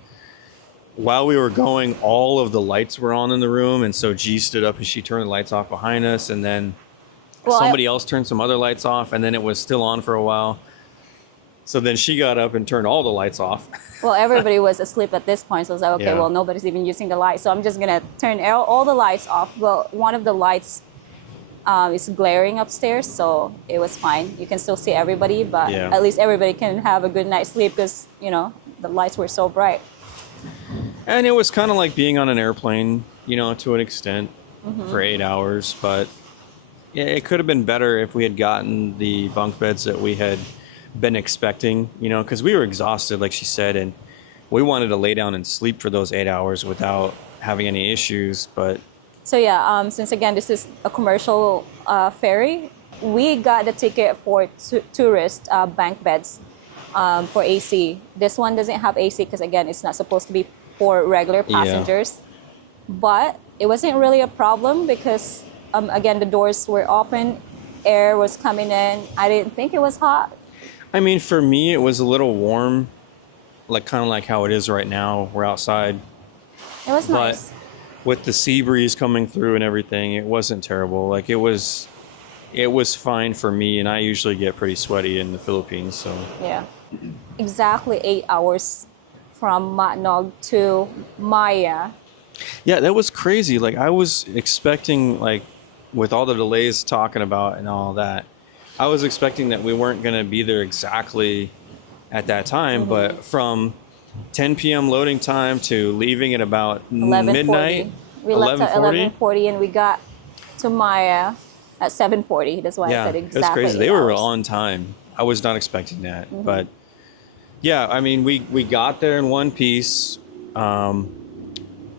while we were going, all of the lights were on in the room. And so G stood up and she turned the lights off behind us. And then somebody else turned some other lights off. And then it was still on for a while. So then she got up and turned all the lights off. Well, everybody was asleep at this point. So I was like, okay, well, nobody's even using the lights. So I'm just going to turn all the lights off. Well, one of the lights is glaring upstairs, so it was fine. You can still see everybody, but at least everybody can have a good night's sleep because, you know, the lights were so bright. And it was kind of like being on an airplane, you know, to an extent for 8 hours. But it could have been better if we had gotten the bunk beds that we had been expecting, you know, because we were exhausted, like she said, and we wanted to lay down and sleep for those 8 hours without having any issues. But so since again this is a commercial ferry, we got the ticket for tourist bank beds for AC. This one doesn't have AC because again it's not supposed to be for regular passengers. But it wasn't really a problem because again the doors were open, air was coming in. I didn't think it was hot. I mean, for me, it was a little warm, like kind of like how it is right now. We're outside. It was nice. But with the sea breeze coming through and everything, it wasn't terrible. Like it was fine for me, and I usually get pretty sweaty in the Philippines. So yeah, exactly 8 hours from Matnog to Maya. Yeah, that was crazy. Like I was expecting, like with all the delays talking about and all that, I was expecting that we weren't going to be there exactly at that time, but from 10 p.m. loading time to leaving at about midnight. We left at 11:40 and we got to Maya at 7:40. That's why I said exactly. That's crazy. They were on time. I was not expecting that. But yeah, I mean, we got there in one piece.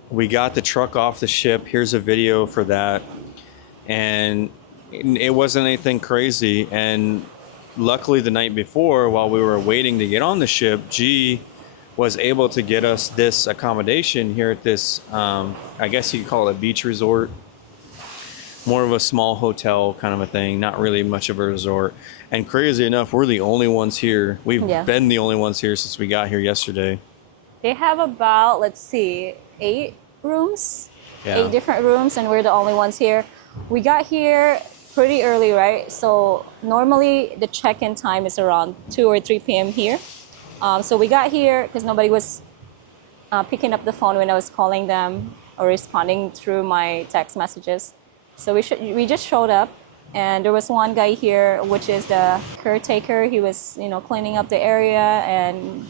We got the truck off the ship. Here's a video for that. And it wasn't anything crazy. And luckily, the night before, while we were waiting to get on the ship, G was able to get us this accommodation here at this, I guess you could call it a beach resort. More of a small hotel kind of a thing, not really much of a resort. And crazy enough, we're the only ones here. We've been the only ones here since we got here yesterday. They have about, let's see, 8 rooms, Yeah. 8 different rooms, and we're the only ones here. We got here pretty early, right? So normally the check-in time is around 2 or 3 p.m. here. So we got here because nobody was picking up the phone when I was calling them or responding through my text messages. So we just showed up, and there was one guy here, which is the caretaker. He was, cleaning up the area, and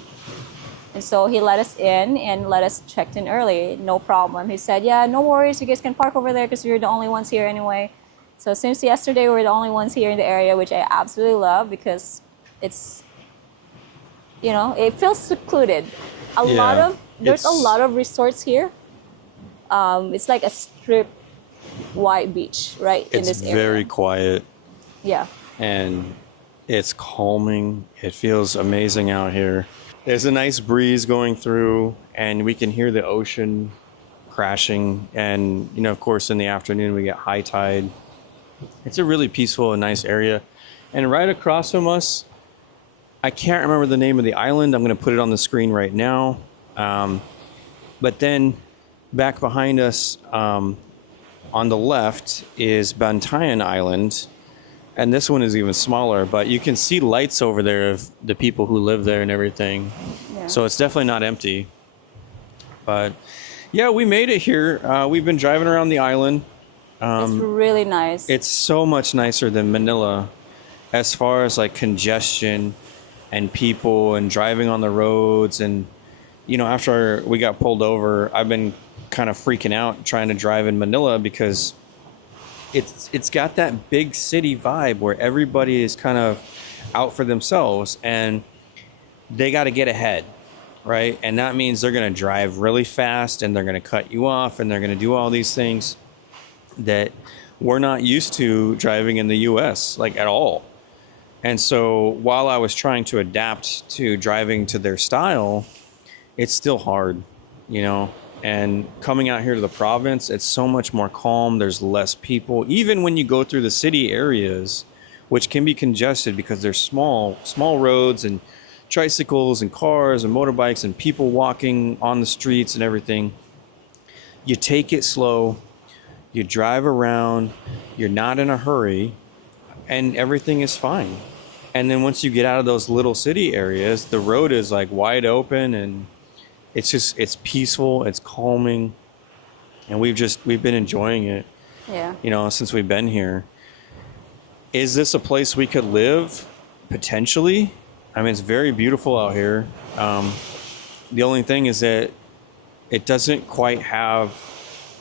so he let us in and let us check in early, no problem. He said, yeah, no worries, you guys can park over there because you're the only ones here anyway. So since yesterday, we're the only ones here in the area, which I absolutely love because it's, it feels secluded. There's a lot of resorts here. It's like a strip white beach, right, in this area. It's very quiet. Yeah. And it's calming. It feels amazing out here. There's a nice breeze going through, and we can hear the ocean crashing. And, of course, in the afternoon, we get high tide. It's a really peaceful and nice area. And right across from us, I can't remember the name of the island. I'm going to put it on the screen right now. But then back behind us, on the left is Bantayan Island, and this one is even smaller, but you can see lights over there of the people who live there and everything. Yeah. So it's definitely not empty. But yeah, we made it here. We've been driving around the island. It's really nice. It's so much nicer than Manila as far as like congestion and people and driving on the roads. And, after we got pulled over, I've been kind of freaking out trying to drive in Manila because it's got that big city vibe where everybody is kind of out for themselves and they got to get ahead, right? And that means they're going to drive really fast and they're going to cut you off and they're going to do all these things that we're not used to driving in the US, like at all. And so while I was trying to adapt to driving to their style, it's still hard, And coming out here to the province, it's so much more calm. There's less people. Even when you go through the city areas, which can be congested because there's small roads and tricycles and cars and motorbikes and people walking on the streets and everything. You take it slow. You drive around. You're not in a hurry. And everything is fine. And then once you get out of those little city areas, the road is like wide open and it's peaceful, it's calming, and we've been enjoying it. Yeah. Since we've been here. Is this a place we could live? Potentially. I mean, it's very beautiful out here. The only thing is that it doesn't quite have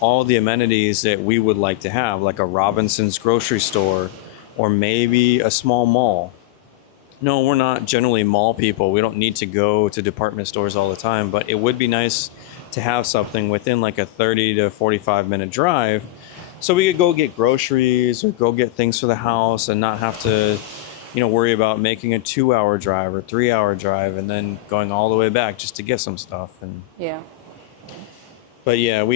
all the amenities that we would like to have, like a Robinson's grocery store or maybe a small mall. No, we're not generally mall people. We don't need to go to department stores all the time, but it would be nice to have something within like a 30 to 45 minute drive so we could go get groceries or go get things for the house and not have to, worry about making a 2-hour drive or 3-hour drive and then going all the way back just to get some stuff. And yeah. But yeah,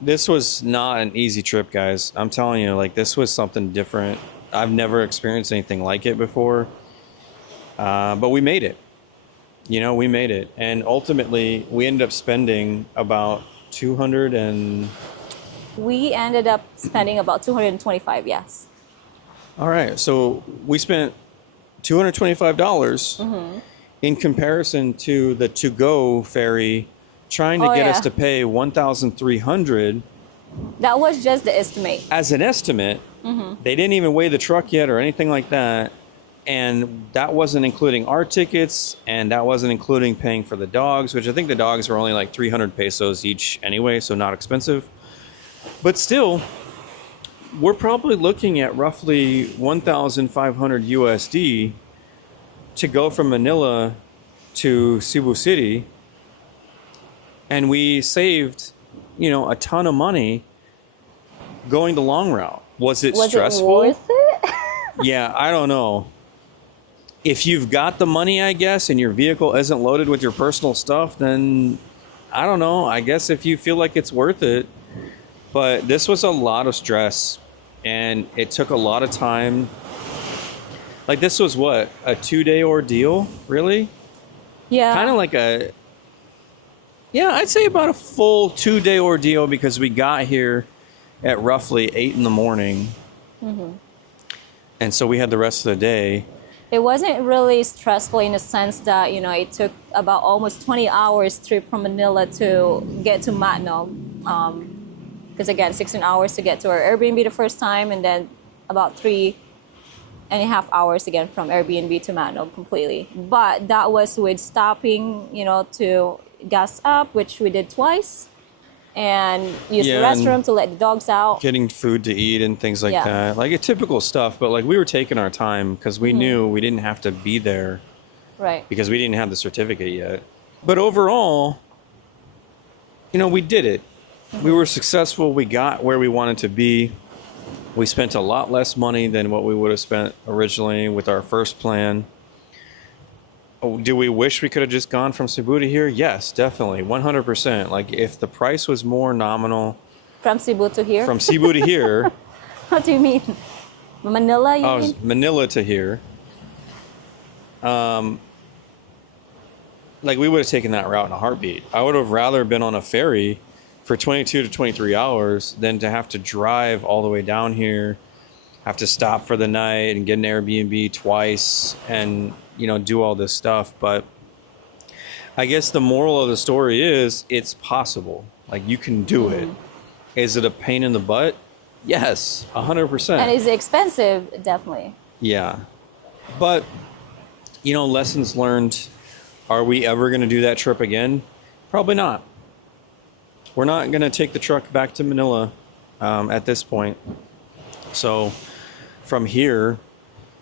this was not an easy trip, guys. I'm telling you, like, this was something different. I've never experienced anything like it before, but we made it. We made it. And ultimately, we ended up spending about We ended up spending about $225, yes. All right. So we spent $225 in comparison to the to-go ferry trying to get us to pay $1,300. That was just the estimate. As an estimate. They didn't even weigh the truck yet or anything like that. And that wasn't including our tickets, and that wasn't including paying for the dogs, which I think the dogs were only like 300 pesos each anyway, so not expensive. But still, we're probably looking at roughly 1,500 USD to go from Manila to Cebu City. And we saved, a ton of money going the long route. Was it stressful? Was it worth it? Yeah, I don't know. If you've got the money, I guess, and your vehicle isn't loaded with your personal stuff, then I don't know. I guess if you feel like it's worth it. But this was a lot of stress, and it took a lot of time. Like, this was what, a 2-day ordeal, really? Yeah. Kind of like I'd say about a full 2-day ordeal, because we got here at roughly 8 in the morning. Mm-hmm. And so we had the rest of the day. It wasn't really stressful in the sense that, it took about almost 20 hours trip from Manila to get to Matnog. Because again, 16 hours to get to our Airbnb the first time, and then about 3.5 hours again from Airbnb to Matnog completely. But that was with stopping, to gas up, which we did twice, and use the restroom to let the dogs out. Getting food to eat and things like that. Like, a typical stuff, but like, we were taking our time because we knew we didn't have to be there. Right. Because we didn't have the certificate yet. But overall, we did it. We were successful. We got where we wanted to be. We spent a lot less money than what we would have spent originally with our first plan. Oh, do we wish we could have just gone from Cebu to here? Yes, definitely. 100%. Like, if the price was more nominal. From Cebu to here? From Cebu to here. What do you mean? Manila, you mean? Manila to here. Like, we would have taken that route in a heartbeat. I would have rather been on a ferry for 22 to 23 hours than to have to drive all the way down here, have to stop for the night and get an Airbnb twice and, do all this stuff. But I guess the moral of the story is it's possible. Like, you can do it. Is it a pain in the butt? Yes, 100%. And is it expensive? Definitely. Yeah. But, lessons learned. Are we ever going to do that trip again? Probably not. We're not going to take the truck back to Manila at this point. So from here,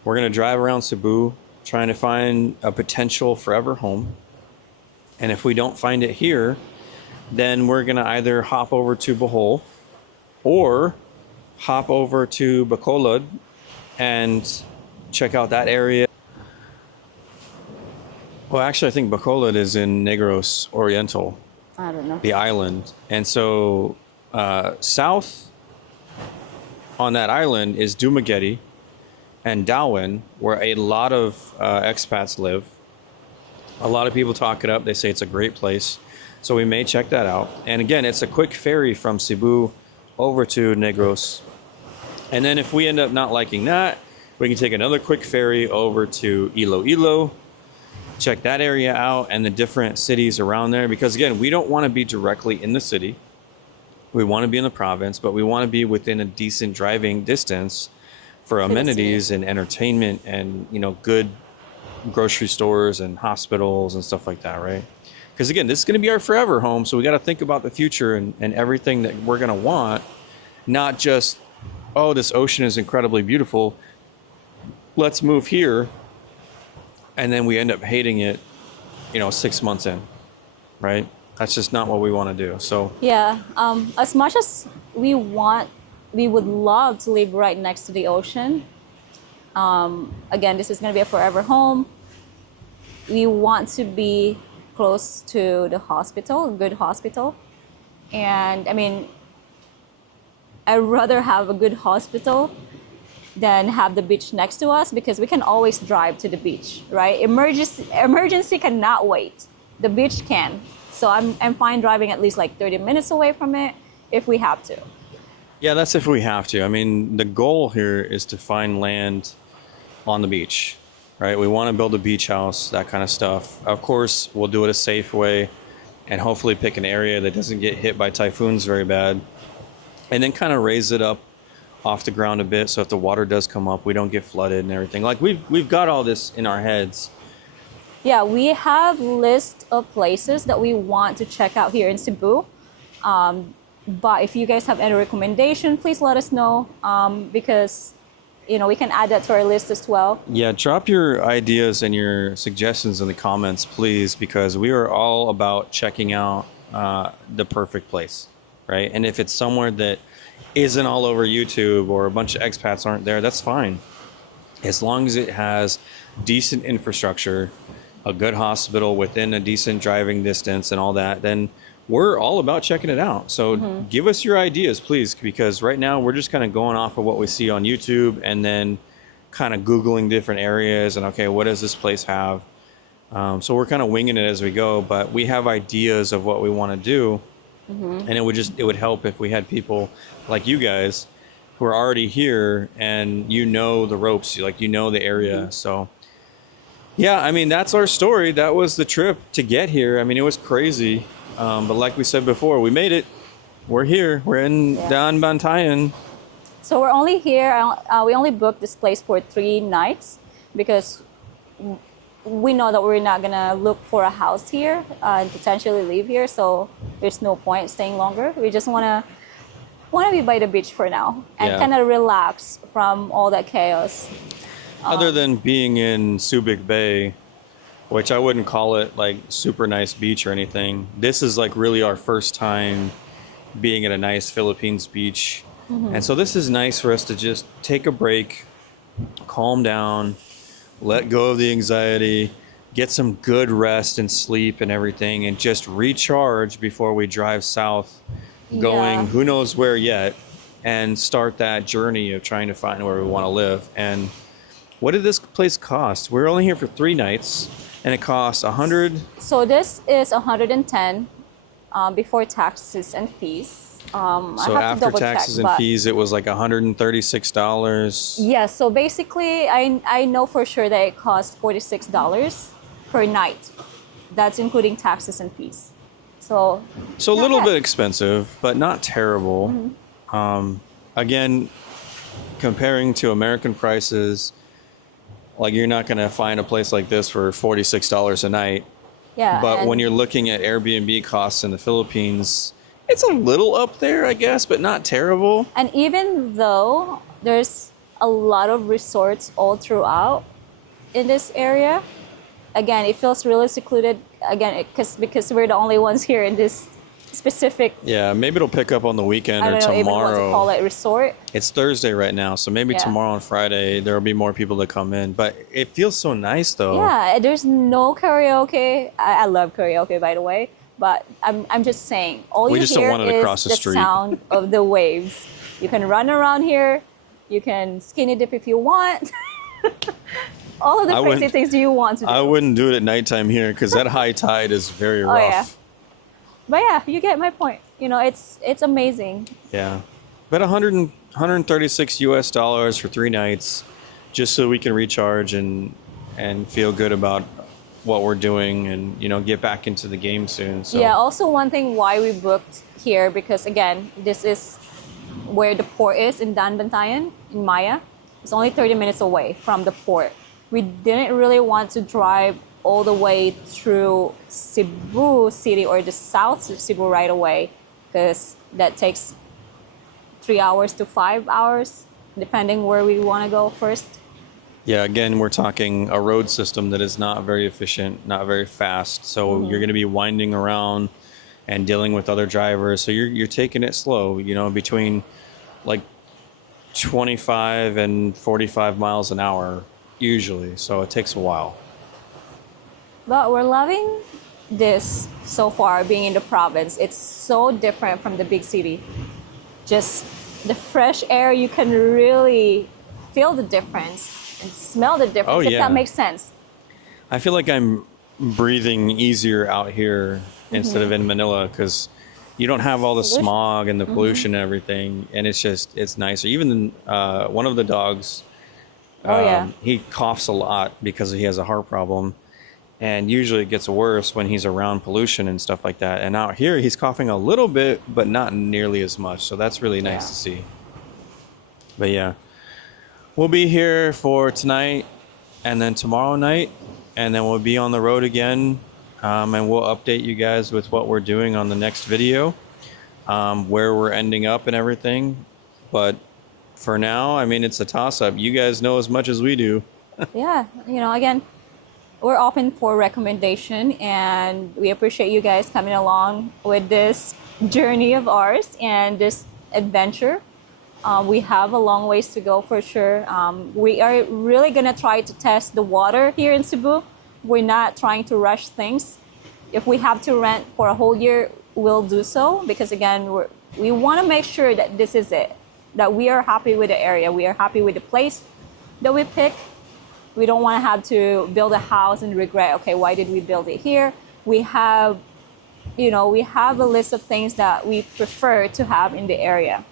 we're going to drive around Cebu, trying to find a potential forever home. And if we don't find it here, then we're going to either hop over to Bohol or hop over to Bacolod and check out that area. Well, actually, I think Bacolod is in Negros Oriental. I don't know. The island. And so south on that island is Dumaguete and Darwin, where a lot of expats live. A lot of people talk it up. They say it's a great place. So we may check that out. And again, it's a quick ferry from Cebu over to Negros. And then if we end up not liking that, we can take another quick ferry over to Iloilo, check that area out and the different cities around there. Because again, we don't want to be directly in the city. We want to be in the province, but we want to be within a decent driving distance for amenities and entertainment and, good grocery stores and hospitals and stuff like that, right? Because again, this is going to be our forever home. So we got to think about the future and everything that we're going to want, not just, oh, this ocean is incredibly beautiful. Let's move here. And then we end up hating it, 6 months in, right? That's just not what we want to do. So yeah, as much as we would love to live right next to the ocean. Again, this is going to be a forever home. We want to be close to the hospital, a good hospital. And I mean, I'd rather have a good hospital than have the beach next to us, because we can always drive to the beach, right? Emergency cannot wait. The beach can. So I'm fine driving at least like 30 minutes away from it if we have to. yeah, that's if we have to. I mean, the goal here is to find land on the beach, right? We want to build a beach house, that kind of stuff. Of course, we'll do it a safe way and hopefully pick an area that doesn't get hit by typhoons very bad, and then kind of raise it up off the ground a bit, so if the water does come up, we don't get flooded and everything. Like, we've got all this in our heads. Yeah, we have list of places that we want to check out here in Cebu. But if you guys have any recommendation, please let us know, because we can add that to our list as well. Yeah, drop your ideas and your suggestions in the comments, please, because we are all about checking out the perfect place, right? And if it's somewhere that isn't all over YouTube or a bunch of expats aren't there, that's fine. As long as it has decent infrastructure, a good hospital within a decent driving distance and all that, then we're all about checking it out. So give us your ideas, please, because right now we're just kind of going off of what we see on YouTube and then kind of Googling different areas and, okay, what does this place have? So we're kind of winging it as we go, but we have ideas of what we want to do. And it would help if we had people like you guys who are already here and you know the ropes, like you know the area. So yeah, I mean, that's our story. That was the trip to get here. I mean, it was crazy. But like we said before, we made it. We're here. We're in Dan Bantayan. So we're only here. We only booked this place for 3 nights because we know that we're not gonna look for a house here and potentially live here. So there's no point staying longer. We just wanna be by the beach for now and kind of relax from all that chaos. Other than being in Subic Bay, which I wouldn't call it like super nice beach or anything. This is like really our first time being at a nice Philippines beach. And so this is nice for us to just take a break, calm down, let go of the anxiety, get some good rest and sleep and everything, and just recharge before we drive south, going who knows where yet, and start that journey of trying to find where we want to live. And what did this place cost? We're only here for 3 nights, and it costs 100. So this is 110 before taxes and fees. So I have to after double taxes check, and fees, it was like $136. Yeah, so basically, I know for sure that it costs $46 per night. That's including taxes and fees. So a little bit expensive, but not terrible. Again, comparing to American prices, like you're not going to find a place like this for $46 a night. Yeah. But when you're looking at Airbnb costs in the Philippines, it's a little up there, I guess, but not terrible. And even though there's a lot of resorts all throughout in this area, again, it feels really secluded. Again, because we're the only ones here in this specific. Yeah, maybe it'll pick up on the weekend I or don't know even what to tomorrow. call it, resort. It's Thursday right now, so maybe tomorrow and Friday there will be more people that come in. But it feels so nice, though. Yeah, there's no karaoke. I love karaoke, by the way. But I'm just saying, all We you just don't hear want it is across the street. sound of the waves. You can run around here. You can skinny dip if you want. All of the crazy things you want to do. I wouldn't do it at nighttime here because that high tide is very rough. Yeah. But yeah, you get my point. You know, it's amazing. Yeah. But 136 US dollars for 3 nights just so we can recharge and feel good about what we're doing and, you know, get back into the game soon. So Yeah, also one thing why we booked here, because again, this is where the port is in Dan Bantayan, in Maya. It's only 30 minutes away from the port. We didn't really want to drive all the way through Cebu City or the south of Cebu right away, because that takes 3 hours to 5 hours, depending where we want to go first. yeah, again, we're talking a road system that is not very efficient, not very fast. So you're going to be winding around and dealing with other drivers. So you're taking it slow, you know, between like 25 and 45 miles an hour usually. So it takes a while. But we're loving this so far, being in the province. It's so different from the big city. Just the fresh air, you can really feel the difference and smell the difference, if that makes sense. I feel like I'm breathing easier out here instead of in Manila because you don't have all the smog and the pollution and everything. And it's nicer. Even one of the dogs, he coughs a lot because he has a heart problem. And usually it gets worse when he's around pollution and stuff like that. And out here, he's coughing a little bit, but not nearly as much. So that's really nice to see. But yeah, we'll be here for tonight and then tomorrow night. And then we'll be on the road again. And we'll update you guys with what we're doing on the next video, where we're ending up and everything. But for now, I mean, it's a toss-up. You guys know as much as we do. Yeah, you know, again, we're open for recommendation, and we appreciate you guys coming along with this journey of ours and this adventure. We have a long ways to go for sure. We are really gonna try to test the water here in Cebu. We're not trying to rush things. If we have to rent for a whole year, we'll do so, because again, we want to make sure that this is it, that we are happy with the area, we are happy with the place that we pick. We don't want to have to build a house and regret, okay, why did we build it here? We have, we have a list of things that we prefer to have in the area.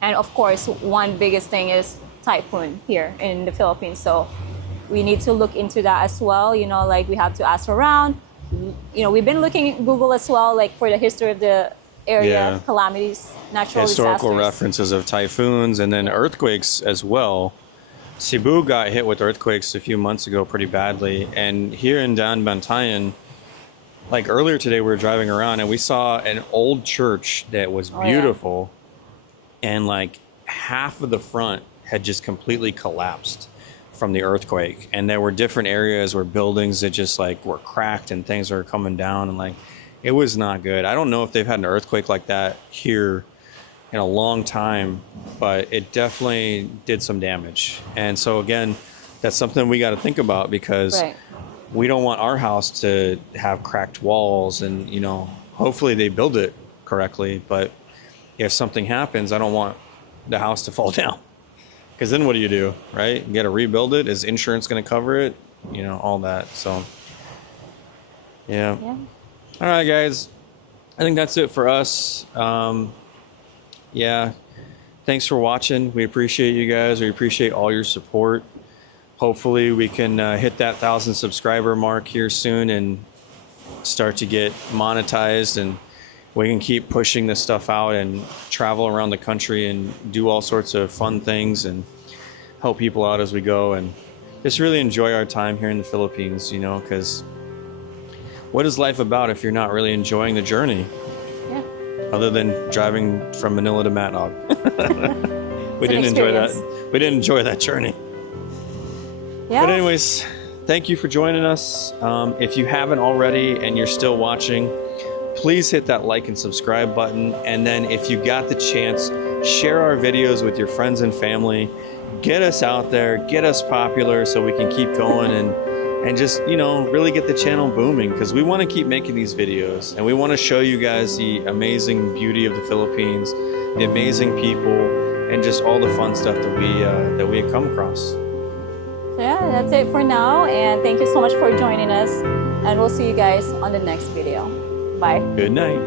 And of course, one biggest thing is typhoon here in the Philippines. So we need to look into that as well. Like we have to ask around. We've been looking at Google as well, like for the history of the area, calamities, natural historical disasters. references of typhoons, and then earthquakes as well. Cebu got hit with earthquakes a few months ago pretty badly. And here in Bantayan, like earlier today, we were driving around and we saw an old church that was beautiful. And like half of the front had just completely collapsed from the earthquake. And there were different areas where buildings that just like were cracked and things were coming down, and like it was not good. I don't know if they've had an earthquake like that here in a long time, but it definitely did some damage. And so again, that's something we got to think about, because we don't want our house to have cracked walls, and hopefully they build it correctly, but if something happens, I don't want the house to fall down, because then what do you do, right? You got to rebuild it. Is insurance going to cover it? All that. So yeah. All right, guys, I think that's it for us. Thanks for watching. We appreciate you guys. We appreciate all your support. Hopefully we can hit that 1,000 subscriber mark here soon and start to get monetized, and we can keep pushing this stuff out and travel around the country and do all sorts of fun things and help people out as we go, and just really enjoy our time here in the Philippines, because what is life about if you're not really enjoying the journey? Other than driving from Manila to Matnog. We didn't enjoy that. We didn't enjoy that journey. But anyways, thank you for joining us. If you haven't already and you're still watching, please hit that like and subscribe button. And then if you got the chance, share our videos with your friends and family. Get us out there, get us popular so we can keep going and just, really get the channel booming, because we want to keep making these videos and we want to show you guys the amazing beauty of the Philippines, the amazing people, and just all the fun stuff that we have come across. So that's it for now, and thank you so much for joining us, and we'll see you guys on the next video. Bye. Good night.